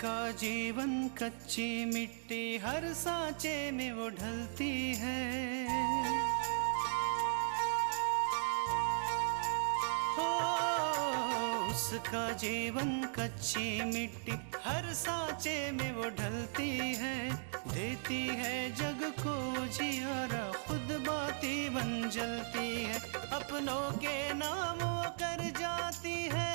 उसका जीवन कच्ची मिट्टी हर सांचे में वो ढलती है। हो उसका जीवन कच्ची मिट्टी हर सांचे में वो ढलती है। देती है जग को जियारा, खुद बाती बन जलती है। अपनों के नाम वो कर जाती है।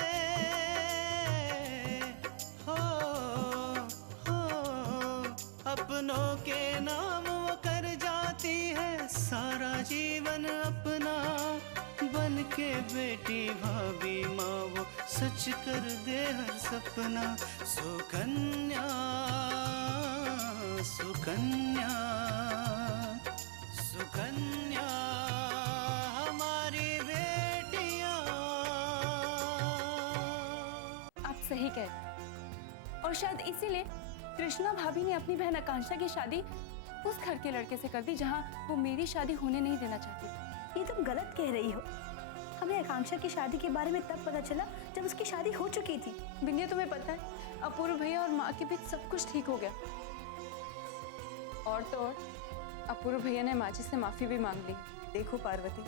अपनों के नाम वो कर जाती है। सारा जीवन अपना बन के बेटी भाभी माँ वो सच कर दे हर सपना। सुकन्या सुकन्या सुकन्या हमारी बेटियां। आप सही कहते हैं और शायद इसीलिए कृष्णा भाभी ने अपनी बहन आकांक्षा की शादी उस घर के लड़के से कर दी जहां वो मेरी शादी होने नहीं देना चाहती थी। ये तुम गलत कह रही हो। हमें आकांक्षा की शादी के बारे में तब पता चला जब उसकी शादी हो चुकी थी। बिंदिया, तुम्हें पता है अपूर्व भैया और माँ के बीच सब कुछ ठीक हो गया। और तो और अपूर्व भैया ने माँ जी से माफी भी मांग ली। देखो पार्वती,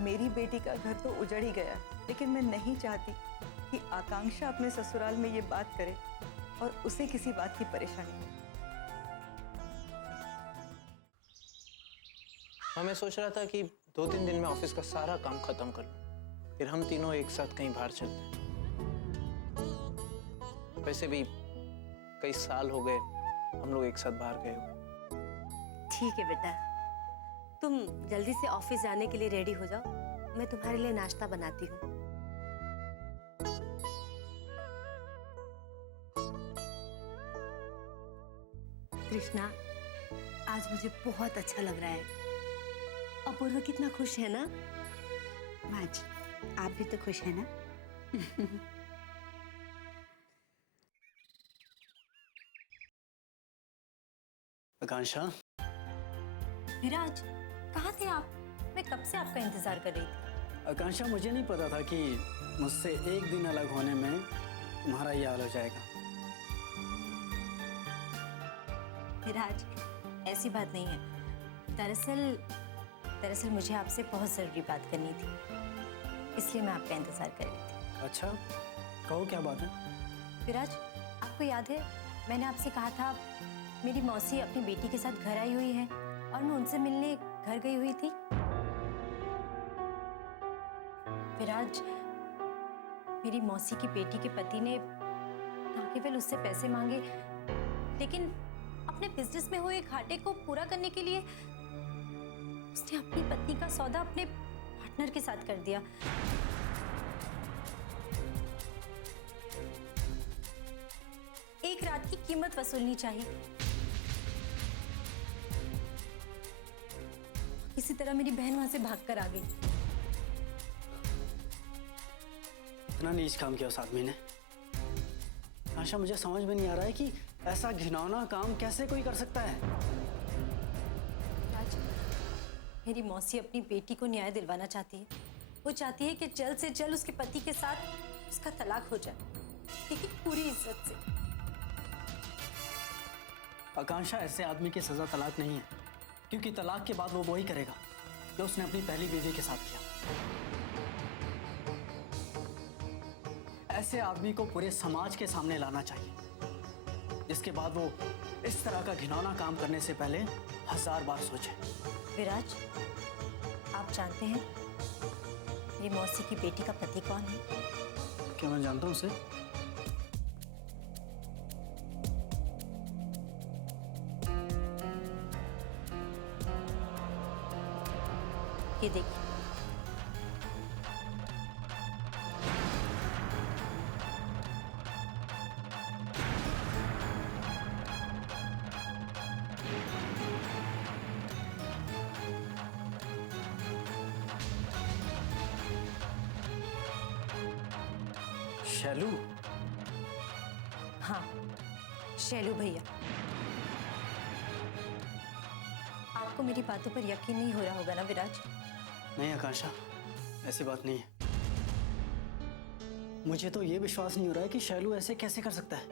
मेरी बेटी का घर तो उजड़ ही गया, लेकिन मैं नहीं चाहती कि आकांक्षा अपने ससुराल में ये बात करे और उसे किसी बात की परेशानी हो। मैं सोच रहा था कि 2-3 दिन में ऑफिस का सारा काम खत्म कर लूं, फिर हम तीनों एक साथ कहीं बाहर चलते हैं। वैसे भी कई साल हो गए हम लोग एक साथ बाहर गए हो। ठीक है बेटा, तुम जल्दी से ऑफिस जाने के लिए रेडी हो जाओ। मैं तुम्हारे लिए नाश्ता बनाती हूँ। कृष्णा, आज मुझे बहुत अच्छा लग रहा है। अपूर्व कितना खुश है ना? माँ जी, आप भी तो खुश है ना? आकांक्षा, विराज, कहाँ थे आप? मैं कब से आपका इंतजार कर रही थी। आकांक्षा मुझे नहीं पता था कि मुझसे एक दिन अलग होने में तुम्हारा ये हाल हो जाएगा। विराज, ऐसी बात नहीं है। दरअसल मुझे आपसे बहुत जरूरी बात करनी थी, इसलिए मैं आपका इंतजार कर रही थी। अच्छा, कहो क्या बात है? विराज, आपको याद है मैंने आपसे कहा था मेरी मौसी अपनी बेटी के साथ घर आई हुई है और मैं उनसे मिलने घर गई हुई थी। विराज, मेरी मौसी की बेटी के पति ने न केवल उससे पैसे मांगे, लेकिन अपने बिजनेस में हुए घाटे को पूरा करने के लिए उसने अपनी पत्नी का सौदा अपने पार्टनर के साथ कर दिया। एक रात की कीमत वसूलनी चाहिए। किसी तरह मेरी बहन वहां से भागकर आ गई। इतना नीच काम किया उस आदमी ने। आशा, मुझे समझ में नहीं आ रहा है कि ऐसा घिनौना काम कैसे कोई कर सकता है। राज, मेरी मौसी अपनी बेटी को न्याय दिलवाना चाहती है। वो चाहती है कि जल्द से जल्द उसके पति के साथ उसका तलाक हो जाए, लेकिन पूरी इज्जत से। आकांक्षा, ऐसे आदमी की सजा तलाक नहीं है, क्योंकि तलाक के बाद वो वही करेगा जो उसने अपनी पहली बीवी के साथ किया। ऐसे आदमी को पूरे समाज के सामने लाना चाहिए, जिसके बाद वो इस तरह का घिनौना काम करने से पहले 1000 बार सोचे। विराज, आप जानते हैं मेरी मौसी की बेटी का पति कौन है? क्या मैं जानता हूँ उसे? ये देखिए। शैलू? हाँ, शैलू भैया। आपको मेरी बातों पर यकीन नहीं हो रहा होगा ना विराज? नहीं आकांक्षा, ऐसी बात नहीं है। मुझे तो ये विश्वास नहीं हो रहा है कि शैलू ऐसे कैसे कर सकता है।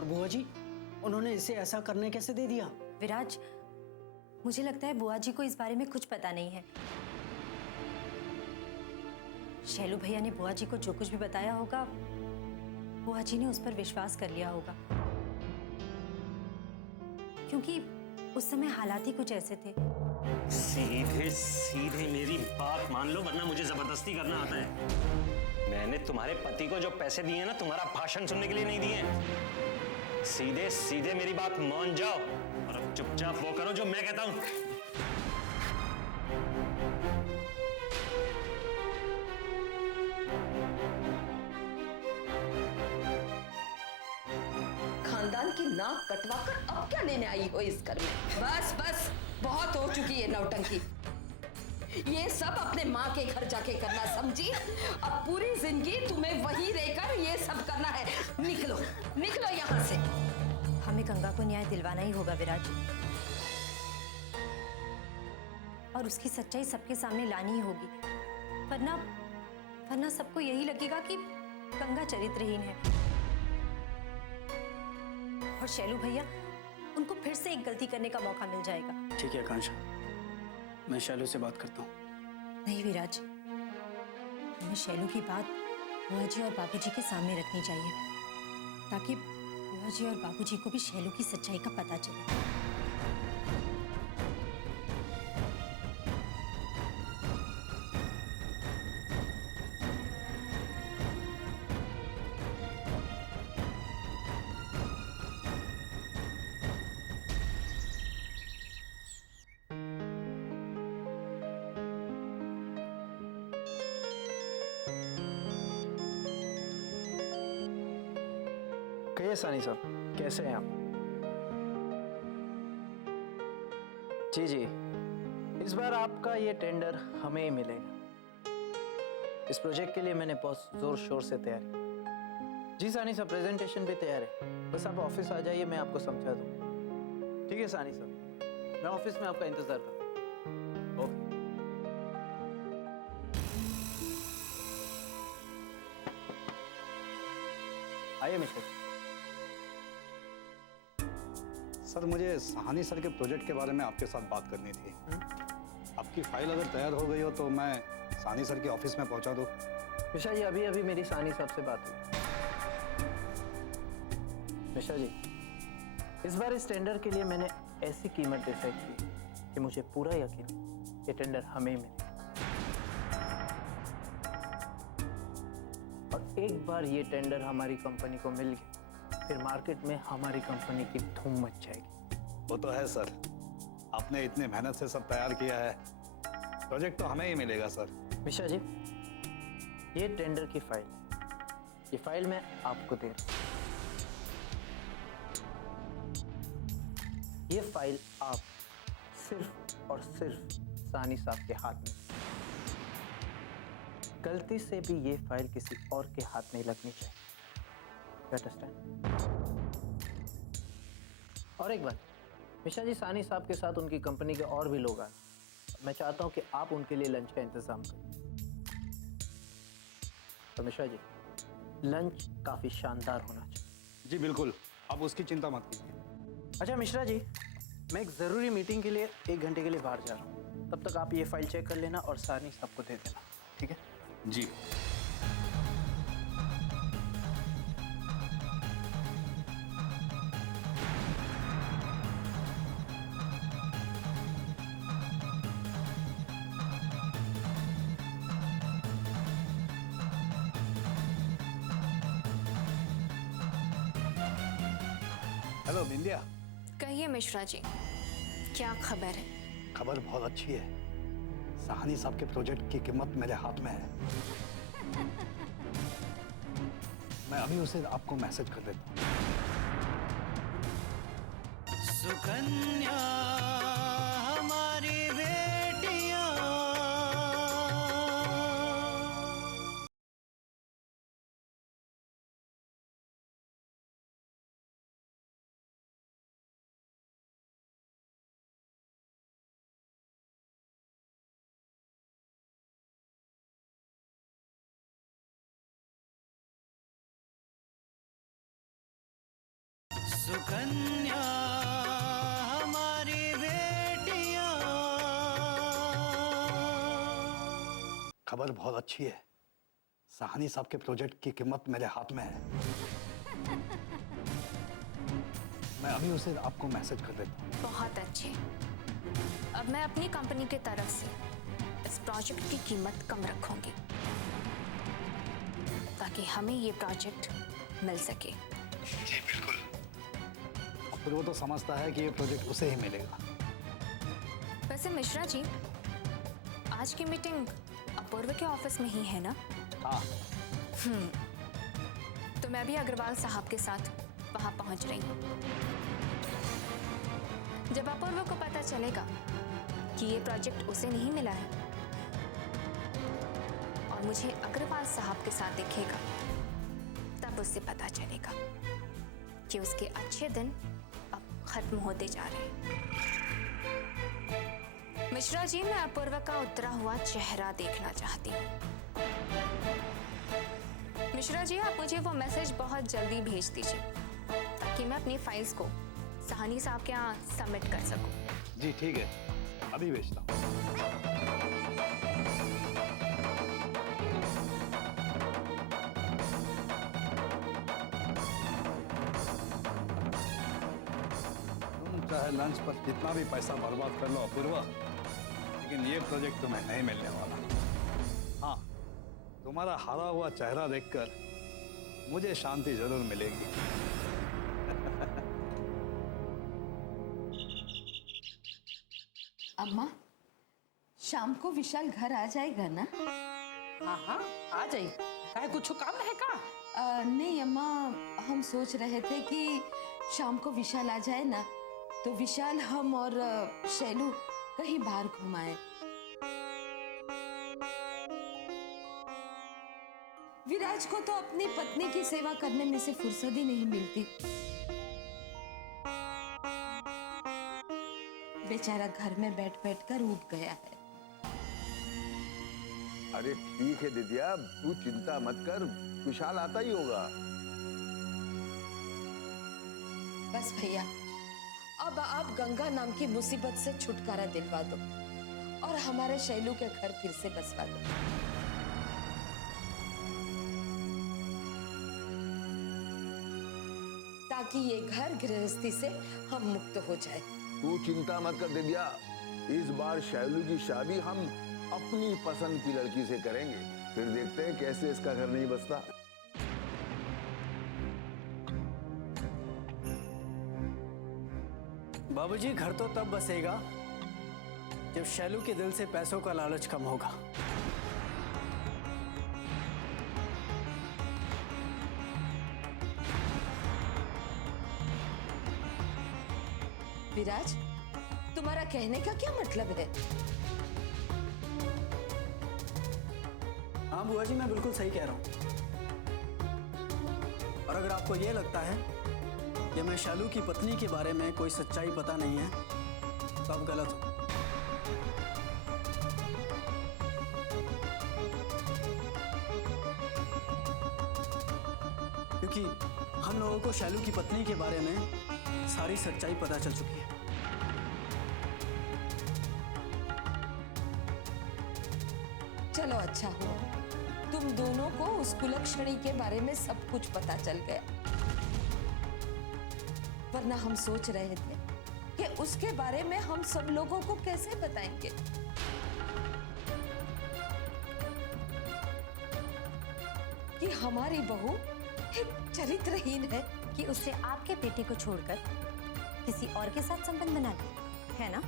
पर बुआ जी, उन्होंने इसे ऐसा करने कैसे दे दिया? विराज, मुझे लगता है बुआ जी को इस बारे में कुछ पता नहीं है। शैलू भैया ने बुआ जी को जो कुछ भी बताया होगा, बुआ जी ने उस पर विश्वास कर लिया होगा, क्योंकि उस समय हालात ही कुछ ऐसे थे। सीधे सीधे मेरी बात मान लो, वरना मुझे जबरदस्ती करना आता है। मैंने तुम्हारे पति को जो पैसे दिए ना, तुम्हारा भाषण सुनने के लिए नहीं दिए। सीधे सीधे मेरी बात मान जाओ और अब चुपचाप वो करो जो मैं कहता हूं। खानदान की नाक कटवाकर अब क्या लेने आई हो इस घर में? बस बस, बहुत हो चुकी है नौटंकी। ये सब अपने माँ के घर जाके करना, समझी? अब पूरी जिंदगी तुम्हें वहीं रहकर ये सब करना है। निकलो निकलो यहाँ से। हमें गंगा को न्याय दिलवाना ही होगा विराज, और उसकी सच्चाई सबके सामने लानी ही होगी, वरना सबको यही लगेगा कि गंगा चरित्रहीन है। और शैलू भैया, उनको फिर से एक गलती करने का मौका मिल जाएगा। ठीक है आकांक्षा, मैं शैलू से बात करता हूँ। नहीं विराज, हमें शैलू की बात बुआ जी और बाबूजी के सामने रखनी चाहिए, ताकि बुआ जी और बाबूजी को भी शैलू की सच्चाई का पता चले। कहिए सानी साहब, कैसे हैं आप? जी जी, इस बार आपका ये टेंडर हमें ही मिलेगा। इस प्रोजेक्ट के लिए मैंने बहुत जोर शोर से तैयारी। जी सानी साहब, प्रेजेंटेशन भी तैयार है, बस आप ऑफिस आ जाइए, मैं आपको समझा दूँ। ठीक है सानी साहब, मैं ऑफिस में आपका इंतजार करूँ। ओके। आइए मिस्टर। सर, मुझे सहानी सर के प्रोजेक्ट के बारे में आपके साथ बात करनी थी। आपकी फाइल अगर तैयार हो गई हो तो मैं सहानी सर के ऑफिस में पहुंचा दूं। मिश्रा जी, अभी अभी मेरी सहानी साहब से बात हुई। मिश्रा जी, इस बार इस टेंडर के लिए मैंने ऐसी कीमत डिसाइड की कि मुझे पूरा यकीन ये टेंडर हमें ही मिलेगा। और एक बार ये टेंडर हमारी कंपनी को मिल गया, फिर मार्केट में हमारी कंपनी की धूम मच जाएगी। वो तो है सर, आपने इतने मेहनत से सब तैयार किया है, प्रोजेक्ट तो हमें ही मिलेगा सर। मिश्रा जी, ये टेंडर की फाइल, ये फाइल मैं आपको दे रहा हूं। ये फाइल आप सिर्फ और सिर्फ सानी साहब के हाथ में, गलती से भी ये फाइल किसी और के हाथ नहीं लगनी चाहिए। अंडरस्टैंड? और एक बात, मिश्रा जी, सानी साहब के साथ उनकी कंपनी के और भी लोग आए, मैं चाहता हूं कि आप उनके लिए लंच का इंतजाम करें। तो मिश्रा जी, लंच काफी शानदार होना चाहिए। जी बिल्कुल, आप उसकी चिंता मत कीजिए। अच्छा मिश्रा जी, मैं एक जरूरी मीटिंग के लिए 1 घंटे के लिए बाहर जा रहा हूँ, तब तक आप ये फाइल चेक कर लेना और सानी साहब को दे देना, ठीक है? जी। हेलो बिंदिया। कहिए मिश्रा जी, क्या खबर है? खबर बहुत अच्छी है, सहानी साहब के प्रोजेक्ट की कीमत मेरे हाथ में है। मैं अभी उसे आपको मैसेज कर देता हूँ। सुकन्या हमारी बेटियां, सुकन्या हमारी बेटियां। खबर बहुत अच्छी है, सहानी साहब के प्रोजेक्ट की कीमत मेरे हाथ में है। मैं अभी उसे आपको मैसेज कर देता हूँ। बहुत अच्छे। अब मैं अपनी कंपनी की तरफ से इस प्रोजेक्ट की कीमत कम रखूंगी ताकि हमें ये प्रोजेक्ट मिल सके। जी बिल्कुल। फिर वो तो समझता है कि ये प्रोजेक्ट उसे ही मिलेगा। वैसे मिश्रा जी, आज की मीटिंग अपूर्व के ऑफिस में ही है ना? हाँ। तो मैं भी अग्रवाल साहब के साथ वहां पहुंच रही हूँ। जब अपूर्व को पता चलेगा कि ये प्रोजेक्ट उसे नहीं मिला है और मुझे अग्रवाल साहब के साथ दिखेगा, तब उससे पता चलेगा कि उसके अच्छे दिन अब खत्म होते जा रहे हैं। मिश्रा जी, मैं अपूर्व का उतरा हुआ चेहरा देखना चाहती हूँ। मिश्रा जी, आप मुझे वो मैसेज बहुत जल्दी भेज दीजिए ताकि मैं अपनी फाइल्स को सहानी साहब के यहाँ सबमिट कर सकूं। जी ठीक है, अभी भेजता हूँ। तुम चाहे लंच पर जितना भी पैसा बर्बाद कर लो अपूर्वा, लेकिन ये प्रोजेक्ट तुम्हें नहीं मिलने वाला। हाँ, तुम्हारा हारा हुआ चेहरा देखकर मुझे शांति जरूर मिलेगी। अम्मा, शाम को विशाल घर आ जाएगा ना? हाँ हाँ, आ जाइए। काहे कुछ काम है का? नहीं अम्मा, हम सोच रहे थे कि शाम को विशाल आ जाए ना, तो विशाल, हम और शैलू कहीं बाहर घुमाए। विराज को तो अपनी पत्नी की सेवा करने में से फुर्सत ही नहीं मिलती। बेचारा घर में बैठ बैठ कर ऊब गया है। अरे ठीक है दिदिया, तू चिंता मत कर, विशाल आता ही होगा। बस भैया, अब आप गंगा नाम की मुसीबत से छुटकारा दिलवा दो और हमारे शैलू के घर फिर से बसवा दो। ताकि ये घर गृहस्थी से हम मुक्त हो जाए। तू चिंता मत कर दिदिया, इस बार शैलू की शादी हम अपनी पसंद की लड़की से करेंगे, फिर देखते हैं कैसे इसका घर नहीं बसता। बाबूजी, घर तो तब बसेगा जब शैलू के दिल से पैसों का लालच कम होगा। विराज, तुम्हारा कहने का क्या मतलब है? हाँ बुआ जी, मैं बिल्कुल सही कह रहा हूँ। और अगर आपको ये लगता है कि मैं शैलू की पत्नी के बारे में कोई सच्चाई पता नहीं है, तो आप गलत हो। क्योंकि हम लोगों को शैलू की पत्नी के बारे में सारी सच्चाई पता चल चुकी है। चलो अच्छा हुआ, तुम दोनों को उस कुलक्षणी के बारे में सब कुछ पता चल गया, वरना हम सोच रहे थे कि उसके बारे में हम सब लोगों को कैसे बताएंगे। कि हमारी बहू एक चरित्रहीन है। कि उससे आपके बेटे को छोड़कर किसी और के साथ संबंध बना लिया है ना?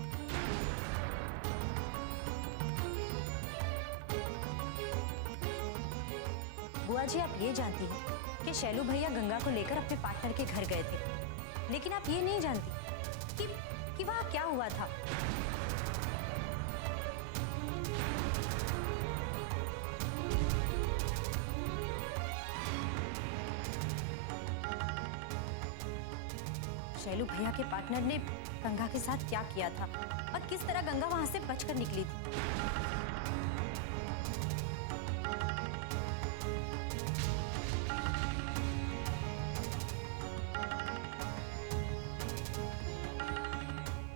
बुआ जी, आप ये जानती हैं कि शैलू भैया गंगा को लेकर अपने पार्टनर के घर गए थे, लेकिन आप ये नहीं जानती कि वहां क्या हुआ था। शैलू भैया के पार्टनर ने गंगा के साथ क्या किया था और किस तरह गंगा वहां से बचकर निकली थी।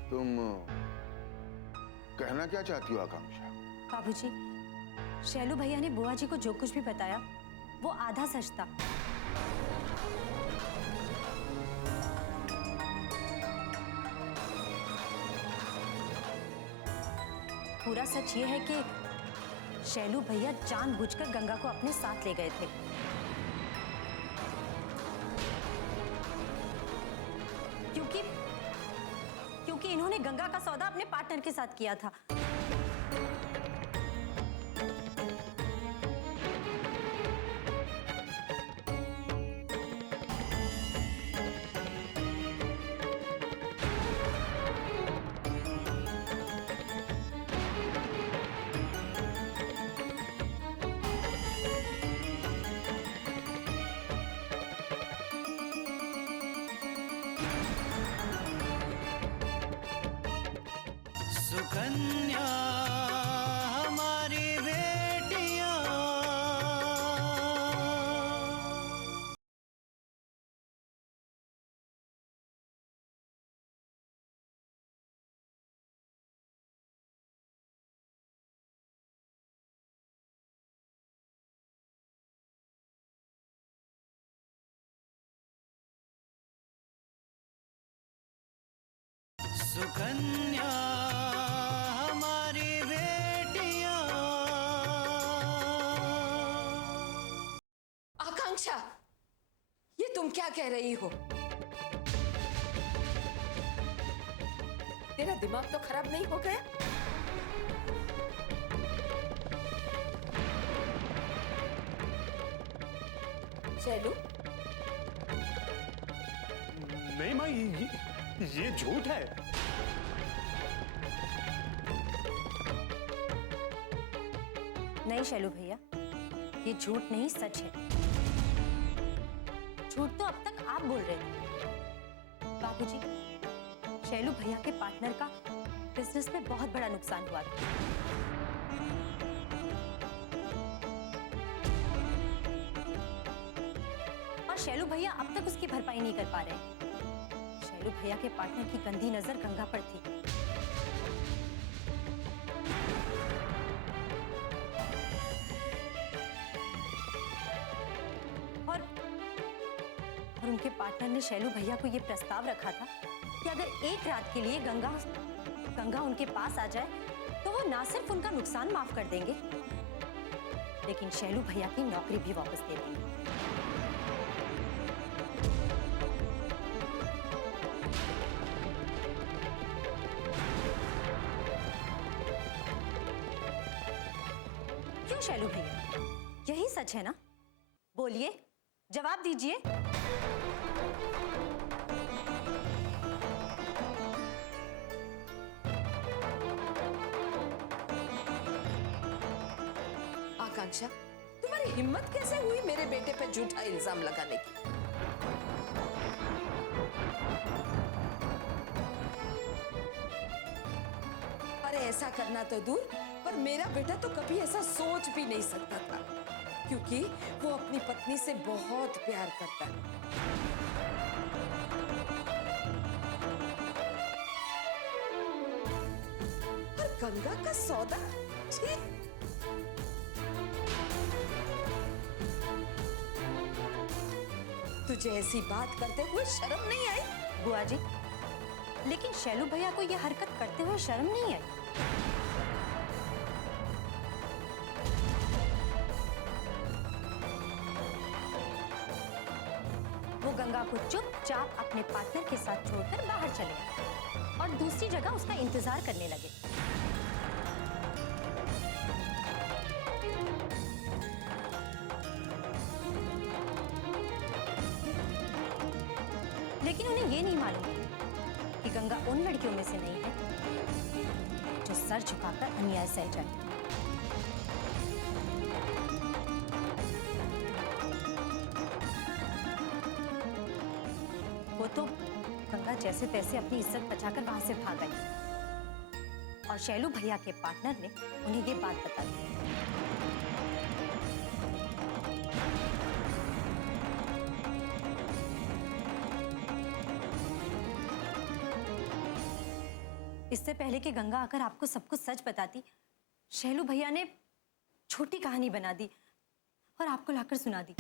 तुम कहना क्या चाहती हो आकांक्षा? बाबूजी, शैलू भैया ने बुआ जी को जो कुछ भी बताया वो आधा सच था। पूरा सच ये है कि शैलू भैया जानबूझकर गंगा को अपने साथ ले गए थे। क्योंकि इन्होंने गंगा का सौदा अपने पार्टनर के साथ किया था। सुकन्या हमारी बेटियां, सुकन्या हमारी बेटियां। आकांक्षा, ये तुम क्या कह रही हो? तेरा दिमाग तो खराब नहीं हो गया? शैलू, नहीं माँ, ये झूठ है। नहीं शैलू भैया, ये झूठ नहीं, सच है। झूठ तो अब तक आप बोल रहे थे। बाबूजी, शैलू भैया के पार्टनर का बिजनेस में बहुत बड़ा नुकसान हुआ था। और शैलू भैया अब तक उसकी भरपाई नहीं कर पा रहे हैं। शैलू भैया के पार्टनर की गंदी नजर गंगा पर थी। और उनके पार्टनर ने शैलू भैया को यह प्रस्ताव रखा था कि अगर एक रात के लिए गंगा उनके पास आ जाए तो वो ना सिर्फ उनका नुकसान माफ कर देंगे, लेकिन शैलू भैया की नौकरी भी वापस दे देंगे। क्यों शैलू भैया, यही सच है ना? बोलिए, जवाब दीजिए। आकांक्षा, तुम्हारी हिम्मत कैसे हुई मेरे बेटे पे झूठा इल्जाम लगाने की? अरे ऐसा करना तो दूर, पर मेरा बेटा तो कभी ऐसा सोच भी नहीं सकता था, क्योंकि वो अपनी पत्नी से बहुत प्यार करता है। और गंगा का सौदा, छी! तुझे ऐसी बात करते हुए शर्म नहीं आई? बुआ जी, लेकिन शैलू भैया को यह हरकत करते हुए शर्म नहीं आई। वो गंगा को चुपचाप अपने पार्टनर के साथ छोड़कर बाहर चले गए और दूसरी जगह उसका इंतजार करने लगे। लेकिन उन्हें ये नहीं मालूम कि गंगा उन लड़कियों में से नहीं है जो सर झुकाकर अन्याय सह जाए। वो तो गंगा जैसे तैसे अपनी इज्जत बचाकर वहां से भाग गई और शैलू भैया के पार्टनर ने उन्हें ये बात बता दी। इससे पहले कि गंगा आकर आपको सब कुछ सच बताती, शैलू भैया ने छोटी कहानी बना दी और आपको लाकर सुना दी।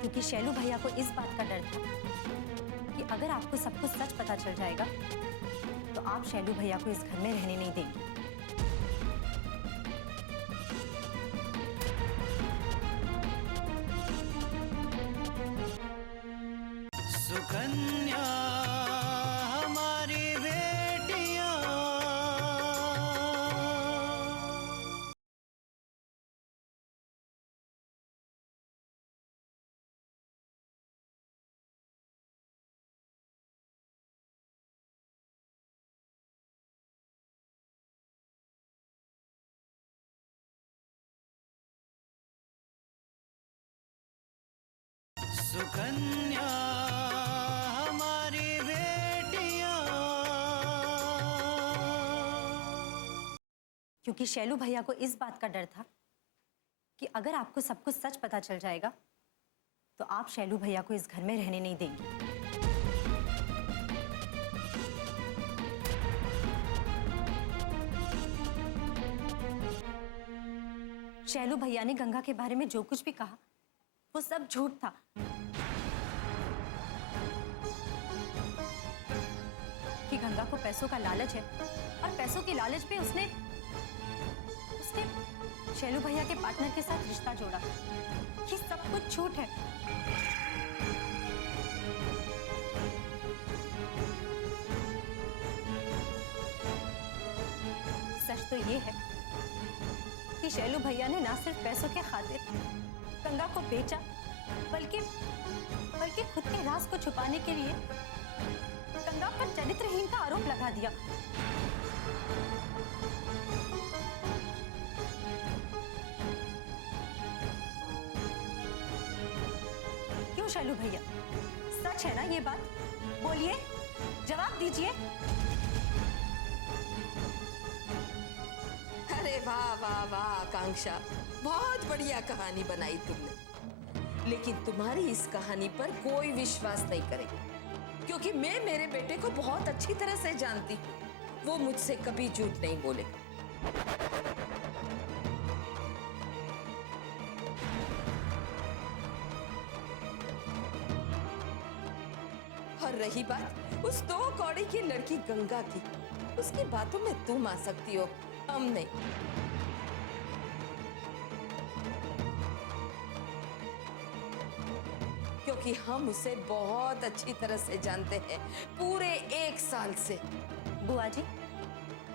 क्योंकि शैलू भैया को इस बात का डर था कि अगर आपको सब कुछ सच पता चल जाएगा तो आप शैलू भैया को इस घर में रहने नहीं देंगे। सुकन्या हमारी बेटियां, सुकन्या हमारी बेटियां। क्योंकि शैलू भैया को इस बात का डर था कि अगर आपको सब कुछ सच पता चल जाएगा तो आप शैलू भैया को इस घर में रहने नहीं देंगे। शैलू भैया ने गंगा के बारे में जो कुछ भी कहा वो सब झूठ था। कि गंगा को पैसों का लालच है और पैसों के लालच पे उसने शैलू भैया के पार्टनर के साथ रिश्ता जोड़ा। ये सब कुछ झूठ है। सच तो ये है कि शैलू भैया ने ना सिर्फ पैसों के खातिर गंगा को बेचा, बल्कि खुद के राज को छुपाने के लिए गंगा पर चरित्रहीन का आरोप लगा दिया। क्यों शैलू भैया, सच है ना ये बात? बोलिए, जवाब दीजिए। अरे वाह वाह वाह आकांक्षा, बहुत बढ़िया कहानी बनाई तुमने। लेकिन तुम्हारी इस कहानी पर कोई विश्वास नहीं करेगा, क्योंकि मैं मेरे बेटे को बहुत अच्छी तरह से जानती हूँ। वो मुझसे कभी झूठ नहीं बोलेगा। और रही बात उस 2 कौड़ी की लड़की गंगा की, उसकी बातों में तुम आ सकती हो, हम नहीं। क्योंकि हम उसे बहुत अच्छी तरह से जानते हैं, पूरे 1 साल से। बुआ जी,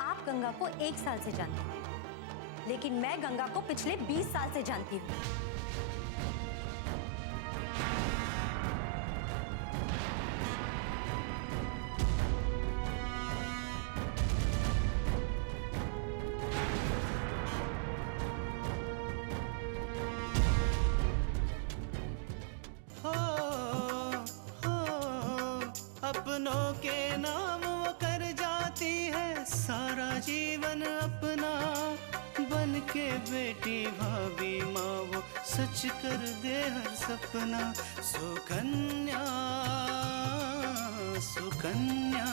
आप गंगा को 1 साल से जानती हैं, लेकिन मैं गंगा को पिछले 20 साल से जानती हूँ। अपनों के नाम वो कर जाती है सारा जीवन अपना, बन के बेटी भाभी माँ वो सच कर दे हर सपना। सुकन्या सुकन्या